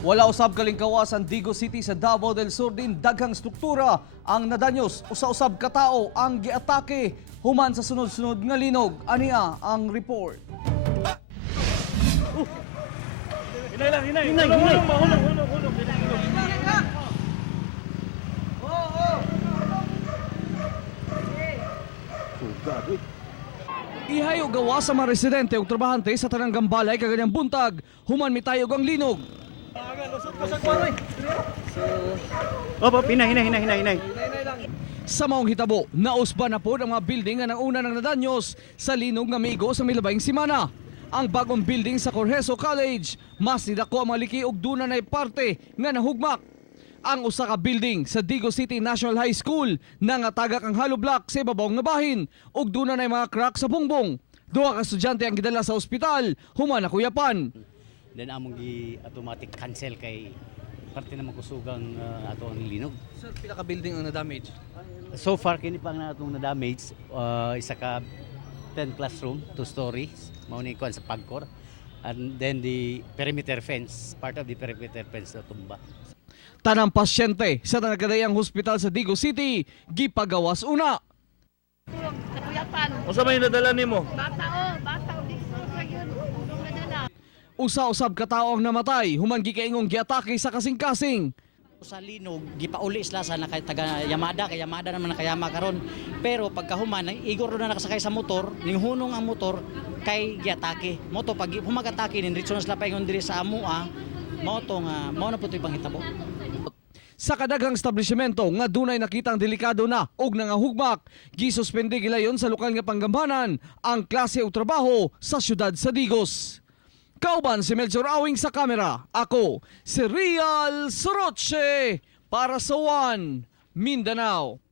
Wala usab kalingkawas ang Digos City sa Davao del Sur din daghang struktura ang nadanyos. Usa-usab katao ang giatake human sa sunod-sunod nga linog. Aniya ang report. Hinay. Ihayo gawa sa mga residente ug trabahante sa tanang gambalay kaganyang buntag human mitayog ang linog. Opo, hinay. Sa maong hitabo, nausba na po ang mga building nga nang una ng nadanyos sa linog nga migo sa milabayng simana. Ang bagong building sa Correzo College, mas nidako ang mga liki ug duna nay parte nga nahugmak. Ang usa ka building sa Digos City National High School nangatagak ang hollow block sa ibabaw nga bahin ug duna nay mga crack sa bungbong. Duha ka estudyante ang gidala sa ospital, human na kuyapan. Then among gi-automatic cancel kay parte naman kusugang ato ang linog. Sir, pila ka building ang na-damage? So far kini pang na atong na-damage isa ka 10 classroom, 2 stories, mao ni kuan sa pagkor. And then the perimeter fence, part of the perimeter fence na tumba. Tanang pasyente sa nagkadayang hospital sa Digos City, gipagawas una. Kakuyapan. Unsa may nadala nimo? Bata o, di ko yun. Nadala. Usa-usab katao ang namatay, human gikaingong giatake sa kasing-kasing. Sa linog, gipauli sila sa taga Yamada, kay Yamada naman nakayama karon. Pero pagkahuman, igor na nakasakay sa motor, ning hunong ang motor kay giatake. Moto pag humagatake nin ritso na sila paingon diri sa amua, moto nga mao na putoy panghitabo. Sa kadaghang establishmento nga dunay nakitang delikado na ug nangahugmak, gisuspende gilayon sa lokal nga panggamhanan ang klase ug trabaho sa syudad sa Digos. Kauban si Melchor Awing sa kamera, ako si Real Soroche para sa One Mindanao.